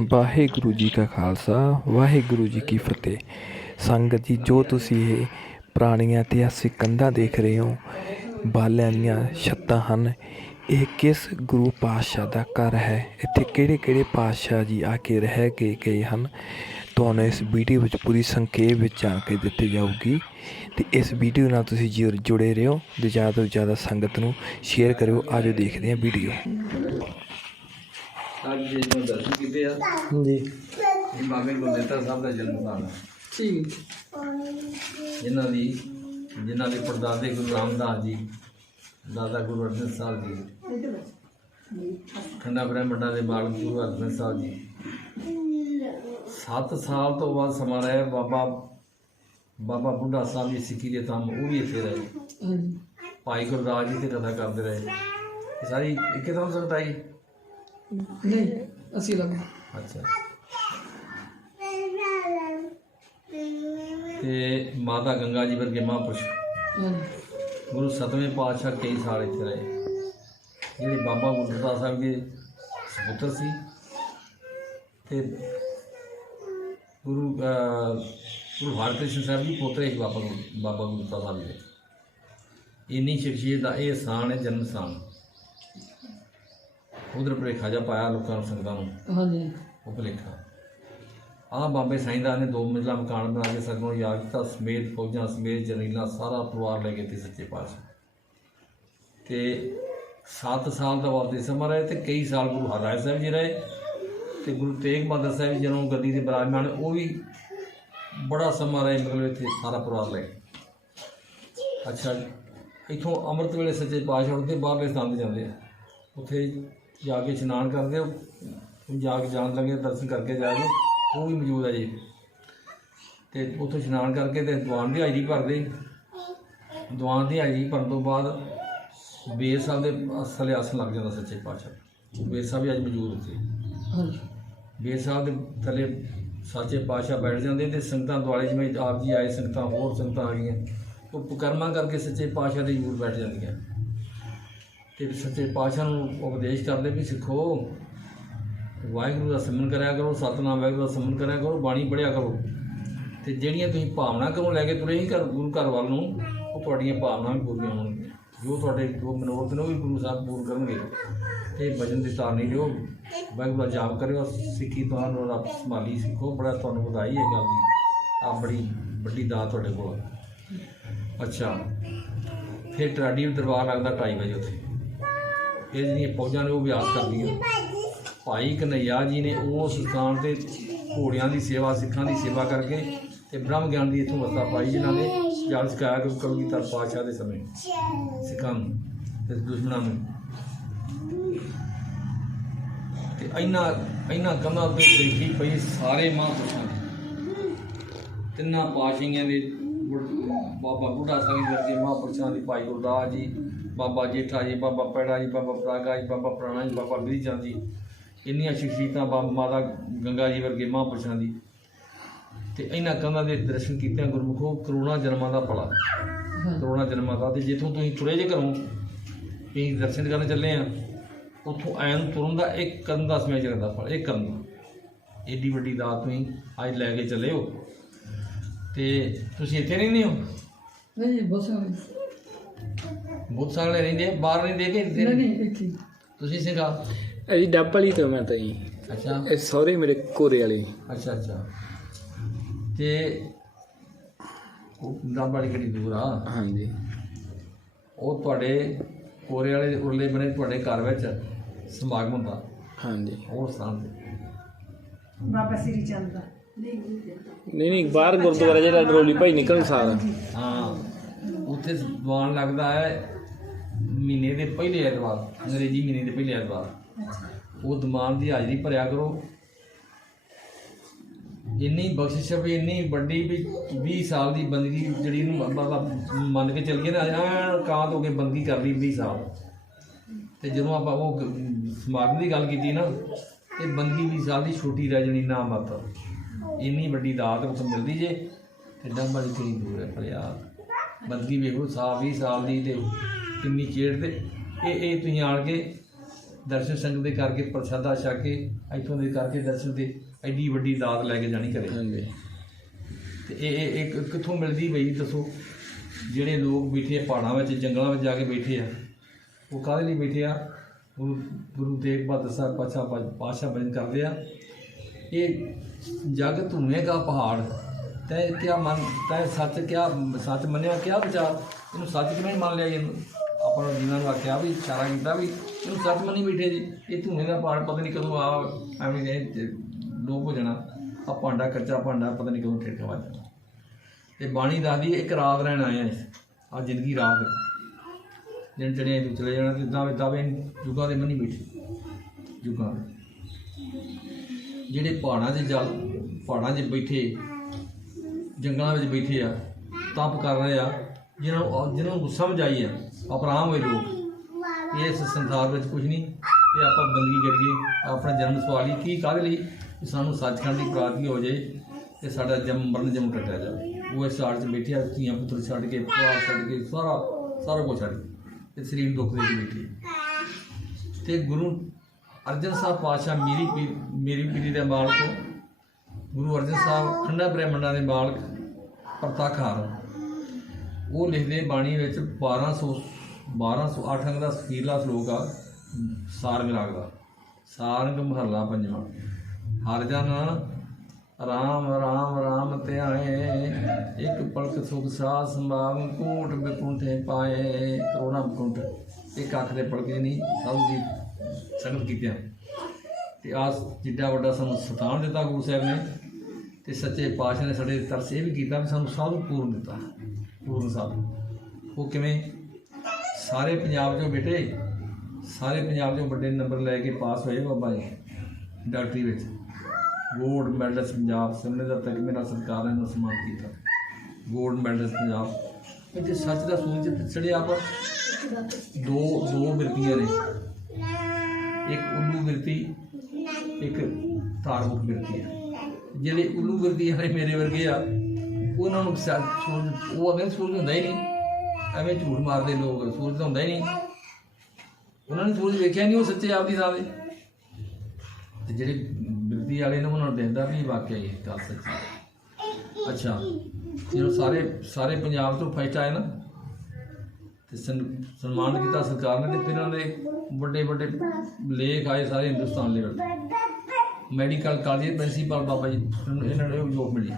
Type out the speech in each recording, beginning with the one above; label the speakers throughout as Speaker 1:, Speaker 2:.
Speaker 1: ਵਾਹਿਗੁਰੂ ਜੀ ਕਾ ਖਾਲਸਾ, ਵਾਹਿਗੁਰੂ ਜੀ ਕੀ ਫਤਿਹ। ਸੰਗਤ ਜੀ, ਜੋ ਤੁਸੀਂ ਇਹ ਪੁਰਾਣੀਆਂ ਇਤਿਹਾਸਿਕ ਕੰਧਾਂ ਦੇਖ ਰਹੇ ਹੋ ਬਾਲਿਆਂ ਦੀਆਂ ਛੱਤਾਂ ਹਨ, ਇਹ ਕਿਸ ਗੁਰੂ ਪਾਤਸ਼ਾਹ ਦਾ ਘਰ ਹੈ? ਇੱਥੇ ਕਿਹੜੇ ਕਿਹੜੇ ਪਾਤਸ਼ਾਹ ਜੀ ਆ ਕੇ ਰਹਿ ਕੇ ਗਏ ਹਨ? ਤੁਹਾਨੂੰ ਇਸ ਵੀਡੀਓ ਵਿੱਚ ਪੂਰੀ ਸੰਖੇਪ ਵਿੱਚ ਆ ਕੇ ਦਿੱਤੀ ਜਾਊਗੀ। ਤੇ ਇਸ ਵੀਡੀਓ ਨਾਲ ਤੁਸੀਂ ਜੁੜ- ਜੁੜੇ ਰਹੋ ਤੇ ਜ਼ਿਆਦਾ ਤੋਂ ਜ਼ਿਆਦਾ ਸੰਗਤ ਨੂੰ ਸ਼ੇਅਰ ਕਰਿਓ। ਆਜੋ ਦੇਖਦੇ ਹਾਂ ਵੀਡੀਓ।
Speaker 2: ਅੱਜ ਜੇ ਦਰਸ਼ਨ ਕੀਤੇ ਆ।
Speaker 1: ਜੀ
Speaker 2: ਇਹ ਬਾਬੇ ਬਲਦੇਤਰ ਸਾਹਿਬ ਦਾ ਜਨਮ ਸਥਾਨ ਹੈ
Speaker 3: ਠੀਕ।
Speaker 2: ਜਿਨ੍ਹਾਂ ਦੀ ਜਿਨ੍ਹਾਂ ਦੇ ਪਰਦਾਦੇ ਗੁਰੂ ਰਾਮਦਾਸ ਜੀ ਦਾਦਾ ਗੁਰੂ ਅਰਜਨ ਸਾਹਿਬ ਜੀ ਖੰਡਾ ਬ੍ਰਹਮੰਡਾਂ ਦੇ ਬਾਲ ਗੁਰੂ ਅਰਜਨ ਸਾਹਿਬ ਜੀ। 7 ਸਾਲ ਤੋਂ ਬਾਅਦ ਸਮਾਂ ਰਹੇ ਬਾਬਾ ਬਾਬਾ ਬੁੱਢਾ ਸਾਹਿਬ ਜੀ ਸਿੱਖੀ ਦੇ ਥੰਮ ਉਹ ਵੀ ਇੱਥੇ ਰਹੇ। ਭਾਈ ਗੁਰਦਾਸ ਜੀ ਤੇ ਕਥਾ ਕਰਦੇ ਰਹੇ। ਸਾਰੀ ਇੱਕੇ ਥਾਂ ਸੰਗਤ ਆਈ
Speaker 3: ਨਹੀਂ ਅਸੀਂ ਲੱਗ
Speaker 2: ਅੱਛਾ। ਤੇ ਮਾਤਾ ਗੰਗਾ ਜੀ ਵਰਗੇ ਮਹਾਂਪੁਰਸ਼। ਗੁਰੂ ਸਤਵੇਂ ਪਾਤਸ਼ਾਹ ਕਈ ਸਾਲ ਇੱਥੇ ਰਹੇ। ਜਿਹੜੇ ਬਾਬਾ ਗੁਰਦਿੱਤਾ ਸਾਹਿਬ ਦੇ ਸਪੁੱਤਰ ਸੀ। ਤੇ ਗੁਰੂ ਗੁਰੂ ਹਰਕ੍ਰਿਸ਼ਨ ਸਾਹਿਬ ਜੀ ਪੋਤਰੇ ਸੀ ਬਾਬਾ ਗੁਰੂ- ਬਾਬਾ ਗੁਰਦਿੱਤਾ ਸਾਹਿਬ ਦੇ। ਇੰਨੀ ਸ਼ਖਸੀਅਤ ਦਾ ਇਹ ਸਥਾਨ ਹੈ ਜਨਮ ਸਥਾਨ ਉਧਰ ਭੁਲੇਖਾ ਜਿਹਾ ਪਾਇਆ ਲੋਕਾਂ ਨੂੰ ਸੰਗਤਾਂ ਨੂੰ।
Speaker 3: ਹਾਂਜੀ।
Speaker 2: ਉਹ ਭੁਲੇਖਾ। ਆਹ ਬਾਬੇ ਸਾਈਂਦਾਰ ਨੇ ਦੋ ਮੰਜ਼ਿਲਾ ਮਕਾਨ ਬਣਾ ਕੇ ਸਗੋਂ ਯਾਦ ਕੀਤਾ ਸਮੇਤ ਫੌਜਾਂ ਸਮੇਤ ਜਨੀਲਾ ਸਾਰਾ ਪਰਿਵਾਰ ਲੈ ਕੇ ਤੇ ਸੱਚੇ ਪਾਤਸ਼ਾਹ। ਤੇ 7 ਸਾਲ ਦਾ ਵਾਪਸ ਸਮਾਂ ਰਹੇ ਤੇ ਕਈ ਸਾਲ ਗੁਰੂ ਹਰਿਰਾਏ ਸਾਹਿਬ ਜੀ ਰਹੇ ਤੇ ਗੁਰੂ ਤੇਗ ਬਹਾਦਰ ਸਾਹਿਬ ਜੀ ਜਦੋਂ ਗੱਦੀ ਦੇ ਬਰਾਜਮਾਨ ਉਹ ਵੀ ਬੜਾ ਸਮਾਂ ਰਹੇ ਮਤਲਬ ਇੱਥੇ ਸਾਰਾ ਪਰਿਵਾਰ ਲੈ ਕੇ। ਅੱਛਾ ਇਥੋਂ ਅੰਮ੍ਰਿਤ ਵੇਲੇ ਸੱਚੇ ਪਾਤਸ਼ਾਹ ਉੱਤੇ ਬਾਹਰਲੇ ਸਥਾਨ ਤੇ ਜਾਂਦੇ ਆ। ਉੱਥੇ ਜਾ ਕੇ ਇਸ਼ਨਾਨ ਕਰਦੇ ਆ ਜਾ ਕੇ ਜਾਣ ਲੱਗੇ ਦਰਸ਼ਨ ਕਰਕੇ ਜਾ ਕੇ ਉਹ ਵੀ ਮੌਜੂਦ ਹੈ ਜੀ। ਤੇ ਉੱਥੇ ਇਸ਼ਨਾਨ ਕਰਕੇ ਤੇ ਦੀਵਾਨ ਦੀ ਹਾਜ਼ਰੀ ਭਰਦੇ ਦੀਵਾਨ ਦੀ ਹਾਜ਼ਰੀ ਭਰਨ ਤੋਂ ਬਾਅਦ ਬੇਰ ਸਾਹਿਬ ਦੇ ਅਸਲੇ ਆਸਣ ਲੱਗ ਜਾਂਦਾ ਸੱਚੇ ਪਾਤਸ਼ਾਹ। ਬੇਰ ਸਾਹਿਬ ਵੀ ਅੱਜ ਮੌਜੂਦ
Speaker 3: ਹਾਂਜੀ।
Speaker 2: ਬੇਰ ਸਾਹਿਬ ਦੇ ਥੱਲੇ ਸੱਚੇ ਪਾਤਸ਼ਾਹ ਬੈਠ ਜਾਂਦੇ ਤੇ ਸੰਗਤਾਂ ਦੁਆਲੇ ਜਿਵੇਂ ਆਪ ਜੀ ਆਏ ਸੰਗਤਾਂ ਹੋਰ ਸੰਗਤਾਂ ਆ ਗਈਆਂ। ਉਹ ਪਕਰਮਾ ਕਰਕੇ ਸੱਚੇ ਪਾਤਸ਼ਾਹ ਦੇ ਜੂਰ ਬੈਠ ਜਾਂਦੀਆਂ। ਤੇ ਸੱਚੇ ਪਾਤਸ਼ਾਹ ਨੂੰ ਉਪਦੇਸ਼ ਕਰਦੇ ਵੀ ਸਿੱਖੋ। ਵਾਹਿਗੁਰੂ ਦਾ ਸਿਮਰਨ ਕਰਿਆ ਕਰੋ, ਸਤਨਾਮ ਵਾਹਿਗੁਰੂ ਦਾ ਸਿਮਰਨ ਕਰਿਆ ਕਰੋ, ਬਾਣੀ ਪੜਿਆ ਕਰੋ। ਤੇ ਜਿਹੜੀਆਂ ਤੁਸੀਂ ਭਾਵਨਾ ਕਰੋ ਲੈ ਕੇ ਤੁਰੇ ਹੀ ਘਰ, ਗੁਰੂ ਘਰ ਵੱਲ ਨੂੰ, ਉਹ ਤੁਹਾਡੀਆਂ ਭਾਵਨਾਵਾਂ ਵੀ ਪੂਰੀਆਂ ਹੋਣਗੀਆਂ। ਜੋ ਤੁਹਾਡੇ ਜੋ ਮਨੋਰਥ ਨੇ ਉਹ ਵੀ ਗੁਰੂ ਸਾਹਿਬ ਪੂਰ ਕਰਨਗੇ। ਤੇ ਭਜਨ ਦੀ ਤਾਰਨੀ ਦਿਓ। ਵਾਹਿਗੁਰੂ ਦਾ ਜਾਪ ਕਰਿਓ, ਸਿੱਖੀ ਤੁਹਾਨੂੰ ਰੱਬ ਸੰਭਾਲੀ ਸਿੱਖੋ। ਬੜਾ ਤੁਹਾਨੂੰ ਵਧਾਈ ਹੈ ਗੱਲ ਦੀ। ਆ ਬੜੀ ਵੱਡੀ ਦਾਤ ਤੁਹਾਡੇ ਕੋਲ ਅੱਛਾ। ਫਿਰ ਟਰਾਡੀ ਦਰਬਾਰ ਲੱਗਦਾ 2:30 ਵਜੇ ਉੱਥੇ। ਇਹ ਜਿਹੜੀਆਂ ਫੌਜਾਂ ਨੇ ਉਹ ਅਭਿਆਸ ਕਰਦੀਆਂ। ਭਾਈ ਕਨਈਆ ਜੀ ਨੇ ਉਹ ਸਥਾਨ ਦੇ ਘੋੜਿਆਂ ਦੀ ਸੇਵਾ, ਸਿੱਖਾਂ ਦੀ ਸੇਵਾ ਕਰਕੇ ਤੇ ਬ੍ਰਹਮ ਗਿਆਨ ਦੀ ਇਥੋਂ ਵਸਤਾ ਪਾਈ, ਜਿਨ੍ਹਾਂ ਨੇ ਜਾਲ ਸਿਖਾਇਆ ਕਿ ਕਲਗੀ ਤਰ ਪਾਸ਼ਾ ਦੇ ਸਮੇਂ। ਸਿੱਖਾਂ ਨੂੰ ਤੇ ਦੁਸ਼ਮਣਾਂ ਨੂੰ। ਤੇ ਇਹਨਾਂ ਇਹਨਾਂ ਕੰਨਾਂ ਤੇ ਦੇਖੀ ਪਈ ਸਾਰੇ ਮਹਾਂਪੁਰਸ਼ਾਂ ਦੀ। ਤਿੰਨਾਂ ਪਾਸ਼ੀਆਂ ਦੇ ਬਾਬਾ ਬੁੱਢਾ ਸਾਹਿਬ ਵਰਗੇ ਮਹਾਂਪੁਰਸ਼ਾਂ ਦੀ ਭਾਈ ਗੁਰਦਾਸ ਜੀ, ਬਾਬਾ ਜੇਠਾ ਜੀ, ਬਾਬਾ ਪੈੜਾ ਜੀ, ਬਾਬਾ ਪ੍ਰਾਗਾ ਜੀ, ਬਾਬਾ ਪ੍ਰਾਣਾ ਜੀ, ਬਾਬਾ ਬਿਧੀ ਚੰਦ ਜੀ, ਇੰਨੀਆਂ ਸ਼ਖਸੀਅਤਾਂ ਬਾਬਾ ਮਾਤਾ ਗੰਗਾ ਜੀ ਵਰਗੇ ਮਹਾਂਪੁਰਸ਼ਾਂ ਦੀ। ਤੇ ਇਹਨਾਂ ਕੰਧਾਂ ਦੇ ਦਰਸ਼ਨ ਕੀਤਿਆਂ ਗੁਰਮੁਖੋ ਕਰੋਨਾ ਜਨਮਾਂ ਦਾ ਭਲਾ। ਕਰੋਨਾ ਜਨਮਾਂ ਦਾ। ਤੇ ਜਿੱਥੋਂ ਤੁਸੀਂ ਤੁਰੇ ਜੇ ਘਰੋਂ ਵੀ ਦਰਸ਼ਨ ਕਰਨ ਚੱਲੇ ਆ, ਉੱਥੋਂ ਐਨ ਤੁਰਨ ਦਾ, ਇੱਕ ਕਦਮ ਦਾ ਸਮੇਂ ਚੱਲਦਾ ਫਲ ਇੱਕ ਕਦਮ ਦਾ। ਏਡੀ ਵੱਡੀ ਦਾਤ ਤੁਸੀਂ ਅੱਜ ਲੈ ਕੇ ਚੱਲੇ ਹੋ। ਤੇ ਤੁਸੀਂ ਇੱਥੇ ਰਹਿੰਦੇ ਹੋ?
Speaker 3: ਨਹੀਂ ਬਸ ਨਹੀਂ
Speaker 2: ਬਹੁਤ ਸਾਰੇ ਰਹਿੰਦੇ ਆ, ਬਾਹਰ ਨਹੀਂ ਦੇ ਕੇ ਇੱਥੇ ਰਹਿੰਦੇ?
Speaker 3: ਨਹੀਂ ਇੱਥੇ।
Speaker 2: ਤੁਸੀਂ ਸਿੰਘਾ
Speaker 1: ਇਹ ਜੀ ਡੱਬਲੀ ਤੋਂ ਮੈਂ ਤਾਂ ਜੀ।
Speaker 2: ਅੱਛਾ।
Speaker 1: ਇਹ ਸਹੁਰੇ ਮੇਰੇ ਕੋਰੇ ਵਾਲੇ।
Speaker 2: ਅੱਛਾ ਅੱਛਾ। ਤੇ ਉਹ ਪੰਜਾਬ ਵਾਲੀ ਕਿਹੜੀ ਦੂਰ ਆ।
Speaker 1: ਹਾਂਜੀ।
Speaker 2: ਉਹ ਤੁਹਾਡੇ ਕੋਰੇ ਵਾਲੇ ਦੇ ਉਰਲੇ ਬਨੇ ਤੁਹਾਡੇ ਘਰ ਵਿੱਚ ਸਮਾਗਮ ਹੁੰਦਾ।
Speaker 1: ਹਾਂਜੀ।
Speaker 2: ਉਹ ਸਥਾਨ ਤੇ
Speaker 4: ਬਾਬਾ ਸ੍ਰੀ ਚੰਦ ਦਾ।
Speaker 1: ਨਹੀਂ ਨਹੀਂ, ਬਾਹਰ ਗੁਰਦੁਆਰਾ ਜਿਹੜਾ ਰੋਲੀ ਭਾਈ ਨਿਕਲਣ ਸਾਰ।
Speaker 2: ਹਾਂ, ਉੱਥੇ ਦੀਵਾਨ ਲੱਗਦਾ ਹੈ, ਮਹੀਨੇ ਦੇ ਪਹਿਲੇ ਐਤਵਾਰ, ਅੰਗਰੇਜ਼ੀ ਮਹੀਨੇ ਦੇ ਪਹਿਲੇ ਐਤਵਾਰ। ਉਹ ਦੀਵਾਨ ਦੀ ਹਾਜ਼ਰੀ ਭਰਿਆ ਕਰੋ। ਇੰਨੀ ਬਖਸ਼ਿਸ਼ ਵੀ, ਇੰਨੀ ਵੱਡੀ ਵੀ 20 ਸਾਲ ਦੀ ਬੰਦਗੀ ਜਿਹੜੀ ਨੂੰ ਮਤਲਬ ਮੰਨ ਕੇ ਚੱਲ ਗਏ ਨਾ, ਐਨ ਕਾਤ ਹੋ ਕੇ ਬੰਦਗੀ ਕਰ ਲਈ 20 ਸਾਲ। ਤੇ ਜਦੋਂ ਆਪਾਂ ਉਹ ਸਮਾਗਮ ਦੀ ਗੱਲ ਕੀਤੀ ਨਾ, ਤੇ ਬੰਦਗੀ 20 ਸਾਲ ਦੀ ਛੋਟੀ ਰਹਿ ਜਾਣੀ, ਨਾ ਮਤ ਇੰਨੀ ਵੱਡੀ ਦਾਤ ਉੱਥੇ ਮਿਲਦੀ ਜੇ। ਤੇ ਡੰਬਾ ਦੀ ਕਿੰਨੀ ਦੂਰ ਹੈ ਭਲਿਆ ਬੰਦਗੀ ਵੇਖੋ ਸਾਲ 20 ਸਾਲ ਦੀ ਤੇ ਕਿੰਨੀ ਚੇੜ ਤੇ। ਇਹ ਇਹ ਤੁਸੀਂ ਆਣ ਕੇ ਦਰਸ਼ਨ ਸੰਗਤ ਦੇ ਕਰਕੇ ਪ੍ਰਸ਼ਾਦਾ ਛਕ ਕੇ ਇੱਥੋਂ ਦੇ ਕਰਕੇ ਦਰਸ਼ਨ ਦੇ ਐਡੀ ਵੱਡੀ ਦਾਤ ਲੈ ਕੇ ਜਾਣੀ
Speaker 1: ਹਾਂਜੀ।
Speaker 2: ਤੇ ਇਹ ਇਹ ਕਿੱਥੋਂ ਮਿਲਦੀ ਬਈ ਦੱਸੋ? ਜਿਹੜੇ ਲੋਕ ਬੈਠੇ ਪਹਾੜਾਂ ਵਿੱਚ ਜੰਗਲਾਂ ਵਿੱਚ ਜਾ ਕੇ ਬੈਠੇ ਆ ਉਹ ਕਾਹਦੇ ਲਈ ਬੈਠੇ ਆ? ਗੁਰੂ ਗੁਰੂ ਤੇਗ ਬਹਾਦਰ ਸਾਹਿਬ ਪਾਸ਼ਾ ਪਾਸ਼ਾ ਬਚਨ ਕਰਦੇ ਆ। ਇਹ ਜਗ ਧੂਏਗਾ ਪਹਾੜ। ਤੈ ਕਿਆ ਮਨ, ਤੈ ਸੱਚ ਕਿਆ, ਸੱਚ ਮੰਨਿਆ ਕਿਆ ਵਿਚਾਰ? ਇਹਨੂੰ ਸੱਚ ਕਿਵੇਂ ਮੰਨ ਲਿਆ ਇਹਨੂੰ ਆਪਾਂ ਨੂੰ ਜਿਨ੍ਹਾਂ ਨੂੰ ਆਖਿਆ ਵੀ, ਇਸ਼ਾਰਾ ਕੀਤਾ ਵੀ, ਇਹਨੂੰ ਸੱਚ ਮੰਨੀ ਬੈਠੇ ਜੀ। ਇਹ ਧੂਏ ਦਾ ਪਹਾੜ ਪਤਾ ਨਹੀਂ ਕਦੋਂ ਆ, ਐਵੇਂ ਇਹ ਲੋਪ ਹੋ ਜਾਣਾ। ਆ ਭਾਂਡਾ ਕੱਚਾ ਭਾਂਡਾ ਪਤਾ ਨਹੀਂ ਕਦੋਂ ਠੇਕਾ ਵੱਜ ਜਾਣਾ। ਤੇ ਬਾਣੀ ਦੱਸਦੀ ਇੱਕ ਰਾਤ ਰਹਿਣ ਆਇਆ ਇਸ ਆ ਜ਼ਿੰਦਗੀ ਰਾਤ। ਹੈ। ਦਿਨ ਚੜਿਆ ਤੂੰ ਚਲੇ ਜਾਣਾ ਤੇ ਦਾਵੇ ਦਾਵੇ ਜੁਗਾਂ ਦੇ ਮੰਨੀ ਬੈਠੇ। ਜੁਗਾਂ ਦੇ। ਜਿਹੜੇ ਪਹਾੜਾਂ 'ਚ ਜਲ ਪਹਾੜਾਂ 'ਚ ਬੈਠੇ, ਜੰਗਲਾਂ ਵਿੱਚ ਬੈਠੇ ਆ, ਤਪ ਕਰ ਰਹੇ ਆ, ਜਿਹਨਾਂ ਨੂੰ ਜਿਹਨਾਂ ਨੂੰ ਸਮਝ ਆਈ ਆ ਅਪਰਾਮ ਹੋਏ ਲੋਕ ਇਸ ਸੰਸਾਰ ਵਿੱਚ ਕੁਝ ਨਹੀਂ, ਤੇ ਆਪਾਂ ਬੰਦਗੀ ਕਰੀਏ, ਆਪਣਾ ਜਨਮ ਸਵਾਲੀ ਕੀ ਕਾਹਦੇ ਲਈ ਸਾਨੂੰ ਸੱਚਖੰਡ ਦੀ ਪ੍ਰਾਪਤੀ ਹੋ ਜਾਏ ਤੇ ਸਾਡਾ ਜਨਮ ਮਰਨ ਜਮ ਕੱਟਿਆ ਜਾਵੇ ਉਹ ਇਸ ਸਾੜ 'ਚ ਬੈਠੇ ਆ, ਧੀਆਂ ਪੁੱਤਰ ਛੱਡ ਕੇ ਪਿਆਰ ਛੱਡ ਕੇ, ਸਾਰਾ ਸਾਰਾ ਕੁਝ ਛੱਡ ਕੇ, ਤੇ ਸਰੀਰ ਦੁੱਖ ਦੇ ਵਿੱਚ ਬੈਠੇ ਆ। ਤੇ ਗੁਰੂ ਅਰਜਨ ਸਾਹਿਬ ਪਾਤਸ਼ਾਹ ਮੇਰੀ ਪੀ- ਮੇਰੀ ਪੀਰੀ ਦੇ ਮਾਲਕ, ਗੁਰੂ ਅਰਜਨ ਸਾਹਿਬ ਖੰਡਾ ਬ੍ਰਹਮੰਡਾਂ ਦੇ ਮਾਲਕ ਪ੍ਰਤਾਖਾਰ ਉਹ ਲਿਖਦੇ ਬਾਣੀ ਵਿੱਚ 1200 1208 ਅੰਗ ਦਾ ਸਖੀਲਾ ਸ਼ਲੋਕ ਆ, ਸਾਰੰਗ ਰਾਗ ਦਾ। ਸਾਰੰਗ ਮਹੱਲਾ ਪੰਜਵਾਂ। ਹਰ ਜਨ ਰਾਮ ਰਾਮ ਰਾਮ ਧਿਆਏ, ਇੱਕ ਪਲਕ ਸੁਖ ਸਾਹ ਸੰਭਾਵ ਕੋਟ ਬਿਕੁੰਠੇ ਪਾਏ ਕਰੋਨਾ ਬਿਕੁੰਠ। ਇੱਕ ਅੱਖ ਦੇ ਪਲਕੇ ਨਹੀਂ ਸਭ ਦੀ ਸੰਗਤ ਕੀਤਿਆਂ। ਤੇ ਆ ਜਿੱਡਾ ਵੱਡਾ ਸਾਨੂੰ ਸਤਾਨ ਦਿੱਤਾ ਗੁਰੂ ਸਾਹਿਬ ਨੇ ਤੇ ਸੱਚੇ ਪਾਤਸ਼ਾਹ ਨੇ ਸਾਡੇ ਤਰਸ ਇਹ ਵੀ ਕੀਤਾ ਵੀ ਸਾਨੂੰ ਸਾਧੂ ਪੂਰਨ ਦਿੱਤਾ, ਪੂਰਨ ਸਾਧੂ। ਉਹ ਕਿਵੇਂ? ਸਾਰੇ ਪੰਜਾਬ ਚੋਂ ਬੇਟੇ, ਸਾਰੇ ਪੰਜਾਬ ਚੋਂ ਵੱਡੇ ਨੰਬਰ ਲੈ ਕੇ ਪਾਸ ਹੋਏ ਬਾਬਾ ਜੀ, ਡਾਕਟਰੀ ਵਿੱਚ। ਗੋਲਡ ਮੈਡਲਸ ਪੰਜਾਬ ਸਿਮਰਨ ਦਾ ਤੱਕ ਮੇਰਾ ਸਰਕਾਰ ਨੇ ਇਹਨੂੰ ਸਨਮਾਨ ਕੀਤਾ। Gold medals Punjab. ਇਹ ਸੱਚ ਦਾ ਸੂਰਜ ਚੜਿਆ ਪਰ ਦੋ ਦੋ ਬਿਰਤੀਆਂ ਨੇ। ਇੱਕ ਉੱਲੂ ਬਿਰਤੀ ਇੱਕ ਧਾਰਮਿਕ ਬਿਰਤੀ ਹੈ। ਜਿਹੜੇ ਉੱਲੂ ਬਿਰਤੀ ਵਾਲੇ ਮੇਰੇ ਵਰਗੇ ਆ, ਉਹਨਾਂ ਨੂੰ ਸਾ- ਸੂਰਜ, ਉਹ ਅਗਰ ਸੂਰਜ ਹੁੰਦਾ ਹੀ ਨਹੀਂ। ਐਵੇਂ ਝੂਠ ਮਾਰਦੇ ਲੋਕ, ਸੂਰਜ ਹੁੰਦਾ ਹੀ ਨਹੀਂ। ਉਹਨਾਂ ਨੇ ਸੂਰਜ ਵੇਖਿਆ ਨਹੀਂ, ਉਹ ਸੱਚੇ ਆਪਦੀ ਥਾਂ ਦੇ ਤੇ ਜਿਹੜੇ ਬਿਰਤੀ ਵਾਲੇ ਨੇ, ਉਹਨਾਂ ਨੂੰ ਦਿੰਦਾ ਵੀ ਵਾਕਿਆ ਇਹ ਗੱਲ ਸੱਚੀ ਅੱਛਾ ਜਦੋਂ ਸਾਰੇ ਸਾਰੇ ਪੰਜਾਬ ਤੋਂ ਫਸਟ ਆਏ ਨਾ? ਤੇ ਸਨ- ਸਨਮਾਨ ਕੀਤਾ ਸਰਕਾਰ ਨੇ ਤੇ ਫਿਰ ਇਹਨਾਂ ਦੇ ਵੱਡੇ ਵੱਡੇ ਲੇਖ ਆਏ ਸਾਰੇ ਹਿੰਦੁਸਤਾਨ ਲੈਵਲ ਮੈਡੀਕਲ ਕਾਲਜ ਦੇ ਪ੍ਰਿੰਸੀਪਲ ਬਾਬਾ ਜੀ ਇਹਨਾਂ ਨੂੰ ਜੋਬ ਮਿਲੀ।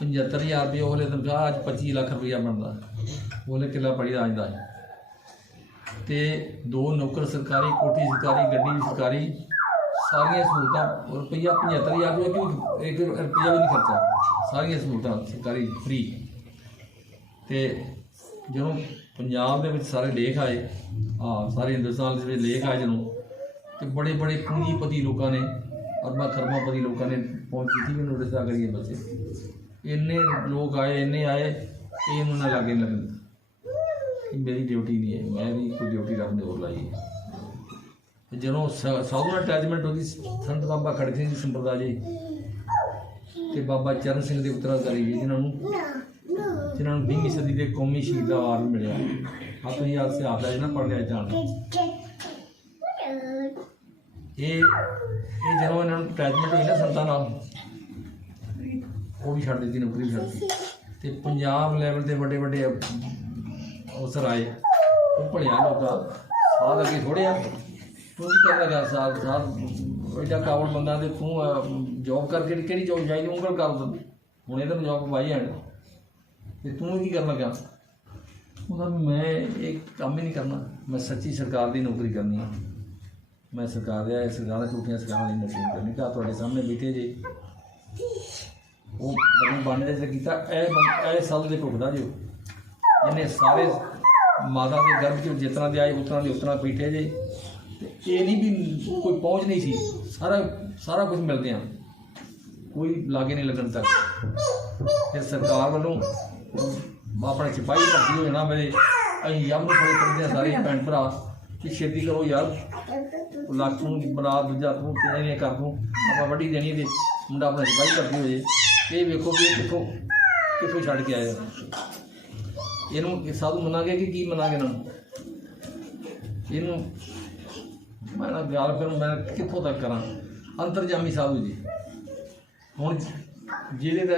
Speaker 2: 75000 ਰੁਪਏ ਉਹਲੇ ਤਨਖਾਹ ਅੱਜ 25 ਲੱਖ ਰੁਪਇਆ ਬਣਦਾ। ਉਹਲੇ ਕਿੱਲਾ ਪੜੀ ਦਾ ਆਂਦਾ ਹੈ ਤੇ ਦੋ ਨੌਕਰ ਸਰਕਾਰੀ, ਕੋਠੀ ਸਰਕਾਰੀ, ਗੱਡੀ ਸਰਕਾਰੀ, ਸਾਰੀਆਂ ਸਹੂਲਤਾਂ, ਰੁਪਈਆ 75000 ਰੁਪਏ ਕਿਉਂ ਇੱਕ ਰੁਪਈਆ ਵੀ ਨਹੀਂ ਖਰਚਾ ਸਾਰੀਆਂ ਸਹੂਲਤਾਂ ਸਰਕਾਰੀ ਫ੍ਰੀ ਤੇ ਜਦੋਂ ਪੰਜਾਬ ਦੇ ਵਿੱਚ ਸਾਰੇ ਲੇਖ ਆਏ ਆ ਸਾਰੇ ਹਿੰਦੁਸਤਾਨ ਦੇ ਵਿੱਚ ਲੇਖ ਆਏ ਜਦੋਂ, ਤੇ ਬੜੇ ਬੜੇ ਪੂੰਜੀਪਤੀ ਲੋਕਾਂ ਨੇ, ਅਰਬਾਂ ਖਰਬਾਪਤੀ ਲੋਕਾਂ ਨੇ ਪਹੁੰਚ ਕੀਤੀ ਵੀ ਨੋਟਿਸ ਆ ਕਰੀਏ ਬੱਚੇ। ਇੰਨੇ ਲੋਕ ਆਏ, ਇੰਨੇ ਆਏ ਕਿ ਇਹਨੂੰ ਨਾ ਲੱਗੇ ਲੱਗਣ। ਇਹ ਮੇਰੀ ਡਿਊਟੀ ਨਹੀਂ ਹੈ, ਮੈਂ ਵੀ ਕੋਈ ਡਿਊਟੀ ਰੱਬ ਨੇ ਹੋਰ ਲਾਈ ਹੈ ਜਦੋਂ ਸ- ਸਾਧੂ ਨਾਲ ਅਟੈਚਮੈਂਟ ਉਹਦੀ ਸੰਤ ਬਾਬਾ ਖੜਕ ਸਿੰਘ ਜੀ, ਸੰਪਰਦਾ ਜੀ, ਤੇ ਬਾਬਾ ਚਰਨ ਸਿੰਘ ਦੇ ਉਤਰਾਧਿਕਾਰੀ ਜੀ ਜਿਨ੍ਹਾਂ ਨੂੰ। ਜਿਨ੍ਹਾਂ ਨੂੰ 20ਵੀਂ ਸਦੀ ਦੇ ਕੌਮੀ ਸ਼ਹੀਦ ਦਾ ਅਵਾਰਡ ਮਿਲਿਆ। ਆ ਤੁਸੀਂ ਆਪ ਸੇ ਆਪਦਾ ਜਿਹੜਾ ਪੜ੍ਹ ਲਿਆ ਜਾਣ। ਇਹ ਇਹ ਜਦੋਂ ਇਹਨਾਂ ਨੂੰ ਅਟੈਚਮੈਂਟ ਹੋਈ ਨਾ ਸੰਤਾਂ ਨਾਲ, ਉਹ ਵੀ ਛੱਡ ਦਿੱਤੀ, ਨੌਕਰੀ ਵੀ ਛੱਡ ਦਿੱਤੀ। ਤੇ ਪੰਜਾਬ ਲੈਵਲ ਦੇ ਵੱਡੇ ਵੱਡੇ ਅਫਸਰ ਆਏ। ਉਹ ਭਲਿਆ ਲੋਕਾਂ ਸਾਧ ਅੱਗੇ ਥੋੜ੍ਹੇ ਆ। ਤੂੰ ਕੀ ਕਰ ਲਗਾ ਸਾਧ ਸਾਧ ਐਡਾ ਕਾਵੜ ਬੰਦਾ ਤੇ ਤੂੰ ਜੌਬ ਕਰਕੇ ਕਿਹੜੀ ਜੌਬ ਜਾਈ ਉਂਗਲ ਕਰ ਦੋ ਹੁਣ ਇਹਦਾ ਜੌਬ ਪਾਈ ਆਣ ਤੇ ਤੂੰ ਕੀ ਕਰਨ ਲੱਗਾ ਉਹਦਾ ਮੈਂ ਇਹ ਕੰਮ ਹੀ ਨਹੀਂ ਕਰਨਾ। ਮੈਂ ਸੱਚੀ ਸਰਕਾਰ ਦੀ ਨੌਕਰੀ ਕਰਨੀ ਹੈ ਮੈਂ ਸਰਕਾਰ ਦੇ, ਸਰਕਾਰ ਦਾ ਝੂਠੀਆਂ ਸਰਕਾਰਾਂ ਦੀ ਨੌਕਰੀ ਕਰਨੀ। ਤਾਂ ਤੁਹਾਡੇ ਸਾਹਮਣੇ ਬੈਠੇ ਜੇ। ਉਹ ਬੜੀ ਬੰਦ ਦੇ ਕੀਤਾ। ਇਹ ਬੰ- ਇਹ ਸਾਲ ਦੇ ਭੁਗਦਾ ਜੋ ਇਹਨੇ ਸਾਰੇ ਮਾਤਾ ਦੇ ਗਰਭ ਚੋਂ ਜਿਤਨਾ ਦੇ ਆਏ, ਉਤਨਾ ਦੇ ਉਤਨਾ ਪੀਟੇ ਜੇ। ਤੇ ਇਹ ਨਹੀਂ ਵੀ ਕੋਈ ਪਹੁੰਚ ਨਹੀਂ ਸੀ। ਸਾਰਾ ਸਾਰਾ ਕੁਝ ਮਿਲਦੇ ਆ। ਕੋਈ ਲਾਗੇ ਨਹੀਂ ਲੱਗਣ ਤੱਕ। ਫਿਰ ਸਰਕਾਰ ਵੱਲੋਂ ਆਪਣੇ ਸਿਪਾਹੀ ਭਰਤੀ ਹੋ ਨਾ ਮੇਰੇ, ਅਸੀਂ ਯਮ ਨੂੰ ਫੜੇ ਕਰਦੇ ਸਾਰੇ ਭੈਣ ਭਰਾ, ਕਿ ਛੇਤੀ ਕਰੋ ਯਾਰ। ਲੱਖ ਨੂੰ ਬਣਾ ਦੂਜਾ ਤੂੰ ਕਿਹਨੇ ਕਰ ਦੂੰ। ਆਪਾਂ ਵੱਡੀ ਦੇਣੀ ਤੇ ਮੁੰਡਾ ਆਪਣਾ ਸਿਪਾਹੀ ਭਰਤੀ ਹੋ ਇਹ ਵੇਖੋ ਵੀ ਇਹ ਕਿੱਥੋਂ ਕਿੱਥੋਂ ਛੱਡ ਕੇ ਆਇਆ ਇਹਨੂੰ ਇਹ ਸਾਧੂ ਮੰਨਾਂਗੇ ਕਿ ਕੀ ਮੰਨਾਂਗੇ ਇਹਨਾਂ ਨੂੰ? ਇਹਨੂੰ ਮੈਂ ਨਾ ਗੱਲ ਫਿਰ ਮੈਂ ਕਿੱਥੋਂ ਤੱਕ ਕਰਾਂ? ਅੰਤਰਜਾਮੀ ਸਾਧੂ ਜੀ। ਹੁਣ ਜਿਹਦੇ ਦਾ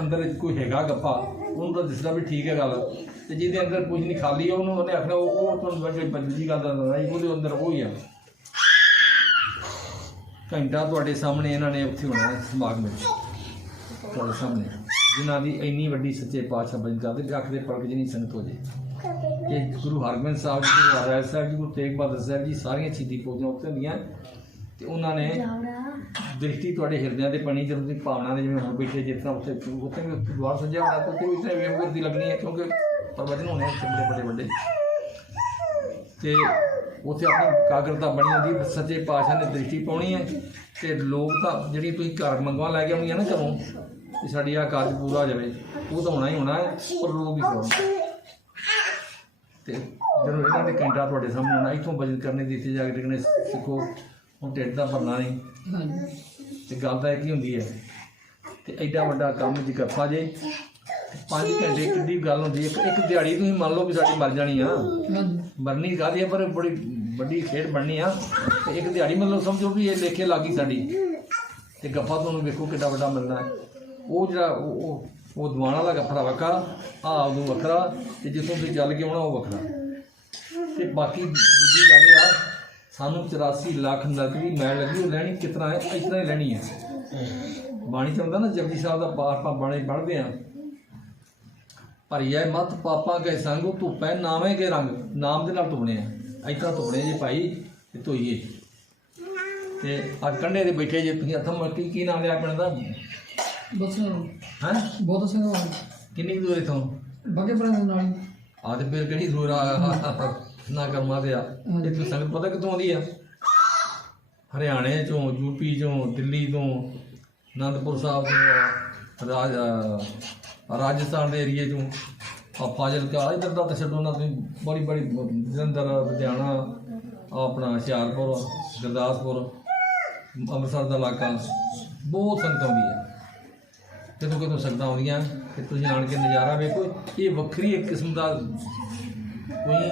Speaker 2: ਅੰਦਰ ਕੋਈ ਹੈਗਾ ਗੱਪਾ, ਉਹਨੂੰ ਤਾਂ ਦਿਸਦਾ ਵੀ ਠੀਕ ਹੈ ਗੱਲ। ਤੇ ਜਿਹਦੇ ਅੰਦਰ ਕੁਝ ਨਹੀਂ ਖਾਲੀ ਉਹਨੂੰ ਉਹਨੇ ਆਖਣਾ, ਉਹ ਉਹ ਤੁਹਾਨੂੰ ਬੱਚੇ ਬੱਜੀ ਗੱਲ ਦਾ ਨਹੀਂ ਉਹਦੇ ਅੰਦਰ ਉਹ ਹੀ ਆ। ਘੰਟਾ ਤੁਹਾਡੇ ਸਾਹਮਣੇ ਇਹਨਾਂ ਨੇ ਉੱਥੇ ਹੋਣਾ ਸਮਾਗਮ ਵਿੱਚ। ਤੁਹਾਡੇ ਸਾਹਮਣੇ। ਜਿਨ੍ਹਾਂ ਦੀ ਇੰਨੀ ਵੱਡੀ ਸੱਚੇ ਪਾਤਸ਼ਾਹ ਬਣ ਕਰਦੇ ਵੀ ਅੱਖ ਦੇ ਪਲਕ ਜਿਹੀ ਸੰਗਤ ਹੋ ਜੇ। ਕਿ ਗੁਰੂ ਹਰਗੋਬਿੰਦ ਸਾਹਿਬ ਜੀ, ਗੁਰੂ ਹਰਿਰਾਏ ਸਾਹਿਬ ਜੀ, ਗੁਰੂ ਤੇਗ ਬਹਾਦਰ ਸਾਹਿਬ ਜੀ, ਸਾਰੀਆਂ ਚੀਜ਼ਾਂ ਪੋਜਾਂ ਉੱਥੇ ਹੁੰਦੀਆਂ। ਤੇ ਉਹਨਾਂ ਨੇ ਦ੍ਰਿਸ਼ਟੀ ਤੁਹਾਡੇ ਹਿਰਦਿਆਂ ਤੇ ਪਣੀ ਜਦੋਂ ਦੀ ਭਾਵਨਾ ਦੇ ਜਿਵੇਂ ਹੁਣ ਬੈਠੇ ਜਿਸ ਤਰ੍ਹਾਂ ਉੱਥੇ ਉੱਥੇ ਵੀ ਦੁਆਰ ਸੱਜਿਆ ਹੋਣਾ ਤਾਂ ਵੀ ਇਸ ਤਰ੍ਹਾਂ ਵੇਵਰ ਦੀ ਲੱਗਣੀ ਹੈ ਕਿਉਂਕਿ ਪ੍ਰਵਚਨ ਹੋਣੇ ਉੱਥੇ ਬੜੇ ਬੜੇ ਵੱਡੇ। ਤੇ ਉੱਥੇ ਆਪਣੀ ਕਾਗਰਤਾ ਬਣੀ ਹੁੰਦੀ ਹੈ, ਸੱਚੇ ਪਾਤਸ਼ਾਹ ਨੇ ਦ੍ਰਿਸ਼ਟੀ ਪਾਉਣੀ ਹੈ ਤੇ ਲੋਕ ਤਾਂ ਜਿਹੜੀ ਤੁਸੀਂ ਘਰ ਮੰਗਵਾ ਲੈ ਕੇ ਆਉਣੀਆਂ ਨਾ ਘਰੋਂ ਕਿ ਸਾਡੀ ਆ ਕਾਰਜ ਪੂਰਾ ਹੋ ਜਾਵੇ ਉਹ ਤਾਂ ਹੋਣਾ ਹੀ ਹੋਣਾ ਹੈ ਪਰ ਲੋਕ ਵੀ ਕਰਾਉਣ ਤੇ ਜਦੋਂ ਇਹਨਾਂ ਦੇ ਘੰਟਾ ਤੁਹਾਡੇ ਸਾਹਮਣੇ ਆਉਣਾ ਇੱਥੋਂ ਬਚਤ ਕਰਨੇ ਦੀ ਇੱਥੇ ਜਾ ਕੇ ਟਿਕਣੇ ਸਿੱਖੋ। ਹੁਣ ਢਿੱਡ ਦਾ ਭਰਨਾ ਨਹੀਂ।
Speaker 3: ਹਾਂਜੀ।
Speaker 2: ਤੇ ਗੱਲ ਤਾਂ ਇਹ ਕੀ ਹੁੰਦੀ ਹੈ ਤੇ ਐਡਾ ਵੱਡਾ ਕੰਮ ਜੀ ਗੱਫਾ ਜੇ। 5 ਘੰਟੇ ਕਿੱਡੀ ਗੱਲ ਹੁੰਦੀ ਹੈ ਇੱਕ ਇੱਕ ਦਿਹਾੜੀ ਤੁਸੀਂ ਮੰਨ ਲਓ ਵੀ ਸਾਡੀ ਮਰ ਜਾਣੀ ਆ। ਮਰਨੀ ਕਾਹਦੀ ਆ ਪਰ ਬੜੀ ਵੱਡੀ ਖੇਡ ਬਣਨੀ ਆ। ਤੇ ਇੱਕ ਦਿਹਾੜੀ ਮਤਲਬ ਸਮਝੋ ਵੀ ਇਹ ਲੇਖੇ ਲੱਗੀ ਸਾਡੀ। ਤੇ ਗੱਫਾ ਤੁਹਾਨੂੰ ਵੇਖੋ ਕਿੱਡਾ ਵੱਡਾ ਮਿਲਣਾ ਉਹ ਜਿਹੜਾ ਉਹ ਉਹ- ਦੀਵਾਨ ਵਾਲਾ ਗੱਫਾ ਵੱਖਰਾ ਆ ਉਦੋਂ ਵੱਖਰਾ ਤੇ ਜਿੱਥੋਂ ਤੁਸੀਂ ਚੱਲ ਕੇ ਆਉਣਾ ਉਹ ਵੱਖਰਾ। ਤੇ ਬਾਕੀ ਦੂਜੀ ਗੱਲ ਆ ਸਾਨੂੰ 84 ਲੱਖ ਨਕਦੀ ਮੈਲ ਲੱਗੀ ਉਹ ਲੈਣੀ ਕਿਤਨਾ ਹੈ? ਇਸ ਤਰ੍ਹਾਂ ਹੀ ਲੈਣੀ ਹੈ। ਬਾਣੀ ਚ ਹੁੰਦਾ ਨਾ ਜਪਜੀ ਸਾਹਿਬ ਦਾ ਪਾਠ ਆਪਾਂ ਬਾਣੀ ਪੜ੍ਹਦੇ ਆ ਭਰੀਐ ਮਤ ਪਾਪਾਂ ਕੇ ਸੰਗ ਧੁੱਪੈ ਨਾਵੇਂ ਕੇ ਰੰਗ। ਨਾਮ ਦੇ ਨਾਲ ਧੁਪਣੇ ਆ। ਇਤਨਾ ਧੁਪਣੇ ਜੀ ਭਾਈ ਤੇ ਧੋਈਏ। ਤੇ ਆ ਕੰਡੇ ਦੇ ਬੈਠੇ ਜੇ ਤੁਸੀਂ ਹੱਥਾਂ ਮੱਕੀ ਕੀ ਨਾਮ ਲਿਆ ਪਿੰਡ ਦਾ?
Speaker 3: ਬਸ
Speaker 2: ਹੈ?
Speaker 3: ਬਹੁਤ ਸਿੰਘ ਵਾਲੇ
Speaker 2: ਕਿੰਨੀ ਕੁ ਦੂਰ ਇਥੋਂ?
Speaker 3: ਬਾਗੇ ਪ੍ਰਾਂਤ ਨਾਲ।
Speaker 2: ਆ ਤੇ ਫਿਰ ਕਿਹੜੀ ਦੂਰ ਆ? ਨਾ ਕਰਮਾ ਤੇ ਆ। ਇਹ ਤੂੰ ਸੰਗਤ ਪਤਾ ਕਿੱਥੋਂ ਆਉਂਦੀ ਆ? ਹਰਿਆਣੇ ਚੋਂ ਯੂਪੀ ਚੋਂ ਦਿੱਲੀ ਤੋਂ ਅਨੰਦਪੁਰ ਸਾਹਿਬ ਤੋਂ ਰਾਜ ਅਹ ਰਾਜਸਥਾਨ ਦੇ ਏਰੀਏ ਚੋਂ। ਆ ਫਾਜ਼ਿਲਕਾ ਇੱਧਰ ਦਾ ਤਾਂ ਛੱਡੋ ਨਾ ਤੁਸੀਂ ਬੜੀ ਬੜੀ ਜਲੰਧਰ ਲੁਧਿਆਣਾ ਆਹ ਆਪਣਾ ਹੁਸ਼ਿਆਰਪੁਰ ਗੁਰਦਾਸਪੁਰ ਅੰਮ੍ਰਿਤਸਰ ਦਾ ਇਲਾਕਾ। ਬਹੁਤ ਸੰਗਤ ਆਉਂਦੀ ਹੈ ਜਦੋਂ ਕਦੋਂ ਸੰਗਤਾਂ ਆਉਂਦੀਆਂ? ਤੇ ਤੁਸੀਂ ਆਣ ਕੇ ਨਜ਼ਾਰਾ ਵੇਖੋ ਇਹ ਵੱਖਰੀ ਇੱਕ ਕਿਸਮ ਦਾ ਕੋਈ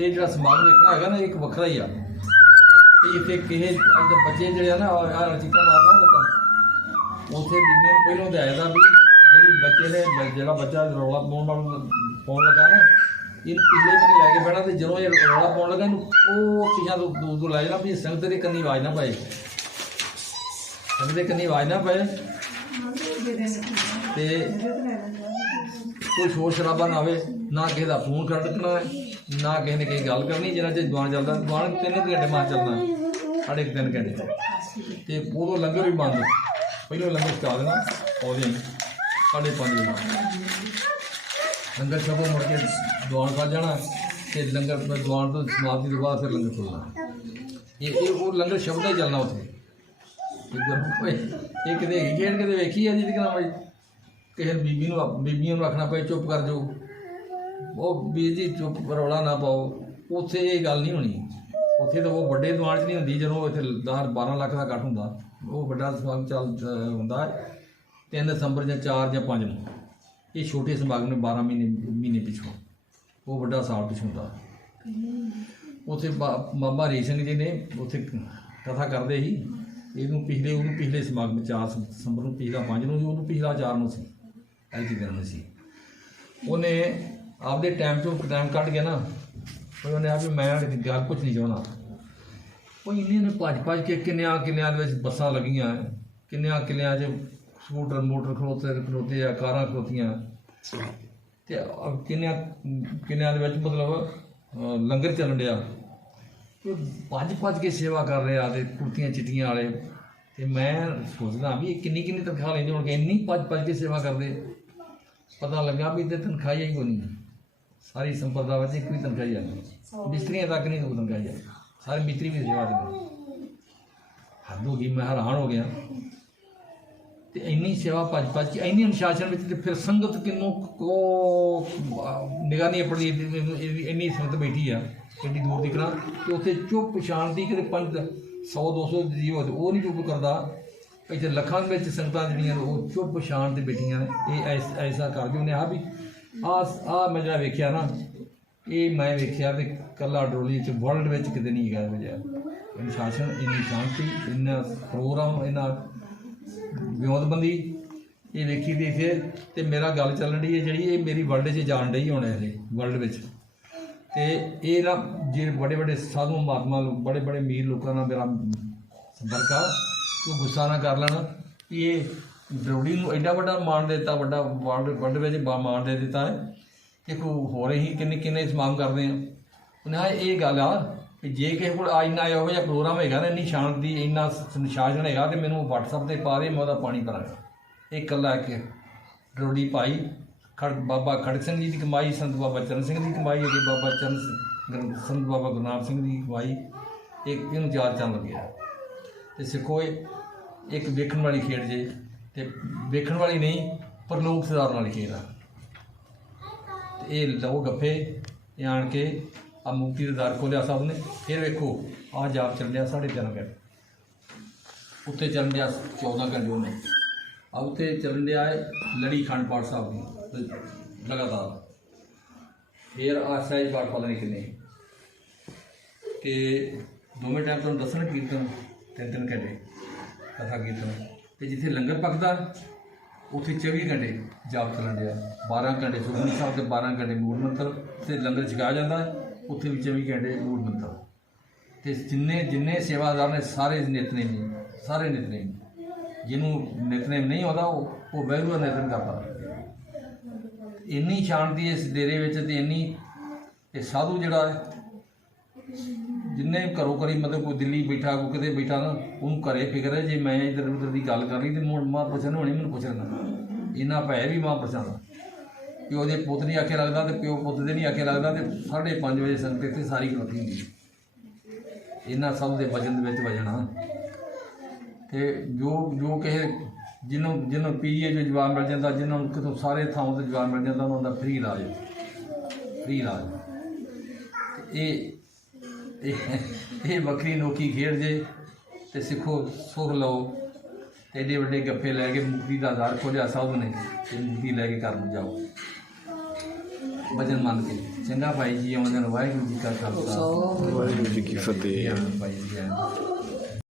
Speaker 2: ਇਹ ਜਿਹੜਾ ਸਮਾਗਮ ਵੇਖਣਾ ਹੈਗਾ ਨਾ ਇਹ ਇੱਕ ਵੱਖਰਾ ਹੀ ਆ। ਇਹ ਇੱਥੇ ਕਿਸੇ ਅੱਜ ਬੱਚੇ ਜਿਹੜੇ ਆ ਨਾ ਆ ਚੀਕਾਂ ਮਾਰਦਾ ਬੱਚਾ ਉੱਥੇ ਬੀਬੀਆਂ ਨੂੰ ਪਹਿਲਾਂ ਤਾਂ ਆਇਆ ਵੀ ਜਿਹੜੀ ਬੱਚੇ ਨੇ ਜਿਹੜਾ ਬੱਚਾ ਰੌਲਾ ਪਾਉਣ ਵਾਲਾ ਪਾਉਣ ਲੱਗਾ ਨਾ, ਇਹਨੂੰ ਪਿਛਲੇ ਬੰਨੇ ਲੈ ਕੇ ਬਹਿਣਾ ਤੇ ਜਦੋਂ ਇਹ ਰੌਲਾ ਪਾਉਣ ਲੱਗਾ, ਇਹਨੂੰ ਉਹ ਪਿਛਾ ਤੋਂ ਦੂਰ ਤੋਂ ਲੈ ਜਾਣਾ ਵੀ ਸੰਗਤ ਦੇ ਕੰਨੀ ਆਵਾਜ਼ ਨਾ ਪਏ। ਸੰਗਤ ਦੇ ਕੰਨੀ ਆਵਾਜ਼ ਨਾ ਪਏ। ਤੇ ਕੋਈ ਸ਼ੋਰ ਸ਼ਰਾਬਾ ਨਾ ਆਵੇ, ਨਾ ਕਿਸੇ ਦਾ ਫੋਨ ਖੜਕਣਾ ਨਾ ਕਿਸੇ ਨੇ ਕੋਈ ਗੱਲ ਕਰਨੀ, ਜਿਹੜਾ ਜੇ ਦੁਆਨ ਚੱਲਦਾ ਦੁਆਨ ਤਿੰਨ ਕੁ ਘੰਟੇ ਮਾਰ ਚੱਲਦਾ। ਸਾਢੇ ਕੁ ਤਿੰਨ ਘੰਟੇ ਤੇ ਉਦੋਂ ਲੰਗਰ ਵੀ ਬੰਦ। ਪਹਿਲਾਂ ਲੰਗਰ ਸਟਾ ਦੇਣਾ ਆਉਂਦੇ ਹੀ ਸਾਢੇ ਪੰਜ ਵਜੇ ਲੰਗਰ ਛਕੋ, ਮੁੜ ਕੇ ਦੁਆਨ ਕਰ ਜਾਣਾ, ਤੇ ਲੰਗਰ ਦੁਆਨ ਤੋਂ ਸਮਾਪਤੀ ਤੋਂ ਬਾਅਦ ਫਿਰ ਲੰਗਰ ਖੁੱਲਣਾ। ਇਹ ਇਹ ਉਹ ਲੰਗਰ ਸ਼ਬਦ ਹੀ ਚੱਲਣਾ ਉੱਥੇ। ਇਹ ਕਿਤੇ ਖੇਡ, ਕਿਤੇ ਵੇਖੀ ਆ ਜਿਹਦੀ ਕਰਾਂ ਬਈ ਕਿਸੇ ਬੀਬੀ ਨੂੰ ਬੀਬੀਆਂ ਨੂੰ ਆਖਣਾ ਪਏ, ਚੁੱਪ ਕਰ ਜਾਓ। ਉਹ ਬੀਜ ਜੀ ਚੁੱਪ ਰੌਲਾ ਨਾ ਪਾਓ, ਉੱਥੇ ਇਹ ਗੱਲ ਨਹੀਂ ਹੋਣੀ। ਉੱਥੇ ਤਾਂ ਉਹ ਵੱਡੇ ਦੁਆਨ 'ਚ ਨਹੀਂ ਹੁੰਦੀ, ਜਦੋਂ ਇੱਥੇ 10 12 ਲੱਖ ਦਾ ਇਕੱਠ ਹੁੰਦਾ, ਉਹ ਵੱਡਾ ਸਮਾਗਮ ਚੱਲ ਹੁੰਦਾ 3 ਦਸੰਬਰ ਜਾਂ 4 ਜਾਂ 5 ਨੂੰ। ਇਹ ਛੋਟੇ ਸਮਾਗਮ ਨੇ 12 ਮਹੀਨੇ ਮਹੀਨੇ ਪਿਛੋਂ, ਉਹ ਵੱਡਾ ਸਾਲ ਪਿਛੋਂ ਹੁੰਦਾ। ਉੱਥੇ ਬਾ- ਬਾਬਾ ਰੀ ਸਿੰਘ ਜੀ ਨੇ ਉੱਥੇ ਕਥਾ ਕਰਦੇ ਸੀ, ਇਹਨੂੰ ਪਿਛਲੇ, ਉਹਨੂੰ ਪਿਛਲੇ ਸਮਾਗਮ 4 ਦਸੰਬਰ ਨੂੰ, ਪਿਛਲਾ 5 ਨੂੰ, ਉਹਨੂੰ ਪਿਛਲਾ 4 ਨੂੰ ਸੀ ਐਤੀ ਦਿਨ ਨੂੰ ਸੀ। ਉਹਨੇ ਆਪਦੇ ਟਾਈਮ ਚੋਂ ਟਾਈਮ ਕੱਢ ਕੇ ਨਾ ਕੋਈ ਉਹਨੇ ਆ ਵੀ ਮੈਂ ਗੱਲ ਕੁਝ ਨਹੀਂ ਚਾਹੁੰਦਾ ਉਹ ਇੰਨੇ ਨੇ ਭੱਜ ਭੱਜ ਕੇ ਕਿੰਨਿਆਂ ਕਿੰਨਿਆਂ ਦੇ ਵਿੱਚ ਬੱਸਾਂ ਲੱਗੀਆਂ, ਕਿੰਨਿਆਂ ਕਿੰਨਿਆਂ 'ਚ ਸਕੂਟਰ, ਮੋਟਰ ਖਲੋਤੇ ਖਲੋਤੇ ਆ, ਕਾਰਾਂ ਖਲੋਤੀਆਂ। ਤੇ ਕਿੰਨਿਆਂ ਕਿੰਨਿਆਂ ਦੇ ਵਿੱਚ ਮਤਲਬ ਲੰਗਰ ਚੱਲਣ ਡਿਆ। ਭੱਜ ਭੱਜ ਕੇ ਸੇਵਾ ਕਰ ਰਿਹਾ ਤੇ ਕੁੜਤੀਆਂ ਚਿੱਟੀਆਂ ਵਾਲੇ। ਤੇ ਮੈਂ ਸੋਚਦਾ ਵੀ ਇਹ ਕਿੰਨੀ ਕਿੰਨੀ ਤਨਖਾਹ ਲੈਂਦੇ ਹੋਣਗੇ, ਇੰਨੀ ਭੱਜ ਭੱਜ ਕੇ ਸੇਵਾ ਕਰਦੇ। ਪਤਾ ਲੱਗਾ ਵੀ ਤੇ ਤਨਖਾਹ ਹੀ ਕੋਈ ਨਹੀਂ ਸਾਰੀ ਸੰਪਰਦਾ ਵਿੱਚ ਇੱਕ ਵੀ ਤਨਖਾਹ ਹੀ ਮਿਸਤਰੀਆਂ ਤੱਕ ਨਹੀਂ ਕੋਈ ਤਨਖਾਹ ਹੈ ਸਾਰੇ ਮਿਸਤਰੀ ਵੀ ਸੇਵਾ ਦਿੰਦੇ ਹੱਦ ਹੋ ਗਈ, ਮੈਂ ਹੈਰਾਨ ਹੋ ਗਿਆ। ਤੇ ਇੰਨੀ ਸੇਵਾ ਭੱਜ ਭੱਜ ਕੇ, ਇੰਨੀ ਅਨੁਸ਼ਾਸਨ ਵਿੱਚ ਤੇ ਫਿਰ ਸੰਗਤ ਕਿੰਨੂ ਕੋ ਨਿਗਾਹ ਨਹੀਂ ਆਪਣੀ ਇੰਨੀ- ਸੰਗਤ ਬੈਠੀ ਆ ਕਿੰਨੀ ਦੂਰ ਦੀ ਕਰਾਂ ਤੇ ਉੱਥੇ ਚੁੱਪ ਸ਼ਾਂਤੀ ਕਿਤੇ 5 100 200 ਜੀਵ ਉਹ ਨਹੀਂ ਚੁੱਪ ਕਰਦਾ। ਇੱਥੇ ਲੱਖਾਂ ਵਿੱਚ ਸੰਗਤਾਂ ਜਿਹੜੀਆਂ ਉਹ ਚੁੱਪ ਸ਼ਾਂਤ ਤੇ ਬੈਠੀਆਂ ਨੇ। ਇਹ ਐਸ- ਐਸਾ ਕਰਦੇ ਉਹਨੇ ਆ ਵੀ ਆ ਆ ਮੈਂ ਜਿਹੜਾ ਵੇਖਿਆ ਨਾ, ਇਹ ਮੈਂ ਵੇਖਿਆ ਤੇ ਕੱਲਾ ਡਰੋਲੀ ਚ ਵਰਲਡ ਵਿੱਚ ਕਿਤੇ ਨਹੀਂ ਹੈਗਾ ਵਜਾ ਅਨੁਸ਼ਾਸਨ, ਇੰਨੀ ਸ਼ਾਂਤੀ, ਇੰਨਾ ਪ੍ਰੋਗਰਾਮ ਇੰਨਾ ਵਿਉਂਤਬੰਦੀ। ਇਹ ਵੇਖੀ ਦੀ ਫਿਰ, ਤੇ ਮੇਰਾ ਗੱਲ ਚੱਲਣ ਦੀ ਹੈ ਜਿਹੜੀ ਇਹ ਮੇਰੀ ਵਰਲਡ 'ਚ ਜਾਣ ਡਈ ਹੋਣੇ ਇਹ ਵਰਲਡ ਵਿੱਚ। ਤੇ ਇਹ ਨਾ ਜੇ ਬੜੇ ਬੜੇ ਸਾਧੂ ਮਹਾਤਮਾ ਲੋਕ ਬੜੇ ਬੜੇ ਅਮੀਰ ਲੋਕਾਂ ਨਾਲ ਮੇਰਾ ਸੰਪਰਕ ਆ, ਤੂੰ ਗੁੱਸਾ ਨਾ ਕਰ ਲੈਣਾ ਵੀ ਇਹ ਡਰੋੜੀ ਨੂੰ ਐਡਾ ਵੱਡਾ ਮਾਣ ਦੇ ਦਿੱਤਾ, ਵੱਡਾ ਵਰਲਡ ਵਰਲਡ ਵਿੱਚ ਮਾਣ ਦੇ ਦਿੱਤਾ ਹੈ ਕਿ ਕੋ ਹੋਰ ਰਹੀ ਕਿੰਨੇ ਕਿੰਨੇ ਸਮਾਗਮ ਕਰਦੇ ਆ ਉਹਨੇ ਆ ਇਹ ਗੱਲ ਆ ਕਿ ਜੇ ਕਿਸੇ ਕੋਲ ਆ ਇੰਨਾ ਇਹੋ ਜਿਹਾ ਪ੍ਰੋਗਰਾਮ ਹੈਗਾ ਨਾ, ਇੰਨੀ ਸ਼ਾਂਤੀ ਇੰਨਾ ਸੰਸ਼ਾਸਨ ਹੈਗਾ ਤੇ ਮੈਨੂੰ WhatsApp ਤੇ ਪਾ ਦੇ, ਮੈਂ ਉਹਦਾ ਪਾਣੀ ਭਰਾਂਗਾ। ਇਹ ਇਕੱਲਾ ਇੱਕ ਡਰੋੜੀ ਭਾਈ, ਖੜ, ਬਾਬਾ ਖੜਕ ਸਿੰਘ ਜੀ ਦੀ ਕਮਾਈ, ਸੰਤ ਬਾਬਾ ਚਰਨ ਸਿੰਘ ਦੀ ਕਮਾਈ ਅਤੇ ਬਾਬਾ ਚਰਨ ਸਿੰਘ- ਗੁਰ- ਸੰਤ ਬਾਬਾ ਗੁਰਨਾਮ ਸਿੰਘ ਦੀ ਕਮਾਈ ਇੱਕ ਇਹਨੂੰ ਚਾਰ ਚੰਨ ਲੱਗਿਆ। ਤੇ ਸਿੱਖੋ, ਇਹ ਇੱਕ ਵੇਖਣ ਵਾਲੀ ਖੇਡ ਜੇ। ਤੇ ਵੇਖਣ ਵਾਲੀ ਨਹੀਂ, ਪਰ ਲੋਕ ਸੁਧਾਰਨ ਵਾਲੀ ਖੇਡ ਆ। ਤੇ ਇਹ ਲਓ ਗੱਫੇ, ਇਹ ਆਣ ਕੇ ਆ ਮੁਕਤੀ ਦੇ ਦਰ ਖੋਲਿਆ ਸਭ ਨੇ। ਫਿਰ ਵੇਖੋ ਆ ਜਾਪ ਚੱਲਿਆ ਸਾਢੇ ਤਿੰਨ ਘੰਟੇ। ਉੱਤੇ ਚੱਲਣ ਡਿਆ 14 ਘੰਟੇ ਉਹਨੇ ਆ ਉੱਤੇ ਚੱਲਣ ਡਿਆ ਲੜੀ ਖੰਡ ਪਾਠ ਸਾਹਿਬ ਦੀ ਲਗਾਤਾਰ। ਫਿਰ ਆ ਸਹਿਜ ਪਾਠ ਪਤਾ ਨਹੀਂ ਕਿੰਨੇ। ਕਿ ਦੋਵੇਂ ਟਾਈਮ ਤੁਹਾਨੂੰ ਦੱਸਣ ਕੀਰਤਨ, ਤਿੰਨ ਤਿੰਨ ਘੰਟੇ, ਕਥਾ ਕੀਰਤਨ। ਤੇ ਜਿੱਥੇ ਲੰਗਰ ਪਕਦਾ, ਉੱਥੇ 24 ਘੰਟੇ ਜਾਪ ਚੱਲਣ ਡਿਆ। 12 ਘੰਟੇ ਸੁਖਮਨੀ ਸਾਹਿਬ ਤੇ 12 ਘੰਟੇ ਮੂਲ ਮੰਤਰ ਤੇ ਲੰਗਰ ਛਕਾਇਆ ਜਾਂਦਾ, ਉੱਥੇ ਵੀ 24 ਘੰਟੇ ਮੂਲ ਮੰਤਰ ਤੇ ਜਿੰਨੇ ਜਿੰਨੇ ਸੇਵਾਦਾਰ ਨੇ, ਸਾਰੇ ਨਿਤਨੇਮੀ ਸਾਰੇ ਨਿਤਨੇਮੀ। ਜਿਹਨੂੰ ਨਿਤਨੇਮ ਨਹੀਂ ਆਉਂਦਾ, ਉਹ ਉਹ ਵੈਰੂ ਦਾ ਨਿਤਨ ਕਰਦਾ। ਇੰਨੀ ਸ਼ਾਂਤੀ ਇਸ ਡੇਰੇ ਵਿੱਚ ਤੇ ਇੰਨੀ, ਇਹ ਸਾਧੂ ਜਿਹੜਾ ਹੈ ਜਿੰਨੇ ਘਰੋਂ ਕਰੀ ਮਤਲਬ ਕੋਈ ਦਿੱਲੀ ਬੈਠਾ, ਕੋਈ ਕਿਤੇ ਬੈਠਾ ਨਾ, ਉਹਨੂੰ ਘਰੇ ਫਿਕਰ ਹੈ, ਜੇ ਮੈਂ ਇੱਧਰ ਉੱਧਰ ਦੀ ਗੱਲ ਕਰ ਲਈ ਤੇ ਮੋੜ ਮਾਂ ਪੁੱਛਣ ਹੋਣੀ, ਮੈਨੂੰ ਪੁੱਛ ਪੁੱਛਣਾ ਇੰਨਾ ਪੈ ਵੀ ਮਾਂ ਪੁੱਛਣਾ ਪਿਓ ਦੇ ਪੁੱਤ ਨਹੀਂ ਆਖੇ ਲੱਗਦਾ ਤੇ ਪਿਓ ਪੁੱਤ ਦੇ ਨਹੀਂ ਆਖੇ ਲੱਗਦਾ ਤੇ 5:30 ਵਜੇ ਸੰਗਤ ਇੱਥੇ ਸਾਰੀ ਇਕੱਠੀ ਹੁੰਦੀ ਇਹਨਾਂ ਸਭ ਦੇ ਵਜਨ ਦੇ ਵਿੱਚ ਵਜਣਾ ਤੇ ਜੋ ਜੋ ਕਿਸੇ ਜਿਹਨੂੰ ਜਿਹਨੂੰ ਪੀਏ ਜੋ ਜਵਾਬ ਮਿਲ ਜਾਂਦਾ, ਜਿਹਨਾਂ ਨੂੰ ਕਿਤੋਂ ਸਾਰੇ ਥਾਵਾਂ ਤੋਂ ਜਵਾਬ ਮਿਲ ਜਾਂਦਾ, ਉਹਨਾਂ ਦਾ ਫ੍ਰੀ ਇਲਾਜ ਫ੍ਰੀ ਇਲਾਜ। ਇਹ ਇਹ ਇਹ ਵੱਖਰੀ ਨੋਕੀ ਖੇਡ ਜੇ ਤੇ ਸਿੱਖੋ ਸੁਖ ਲਓ। ਤੇ ਏਡੇ ਵੱਡੇ ਗੱਫੇ ਲੈ ਕੇ ਮੁਕਤੀ ਦਾ ਦਰ ਖੋਲਿਆ ਸਭ ਨੇ ਤੇ ਮੁਕਤੀ ਲੈ ਕੇ ਘਰ ਨੂੰ ਜਾਓ। ਵਜਨ ਮੰਨ ਕੇ। ਚੰਗਾ ਭਾਈ ਜੀ ਆਉਂਦੇ ਨੂੰ ਵਾਹਿਗੁਰੂ ਜੀ ਕਾ ਖਾਲਸਾ।
Speaker 1: ਵਾਹਿਗੁਰੂ ਜੀ ਕੀ ਫਤਿਹ।
Speaker 2: ਭਾਈ ਜੀ।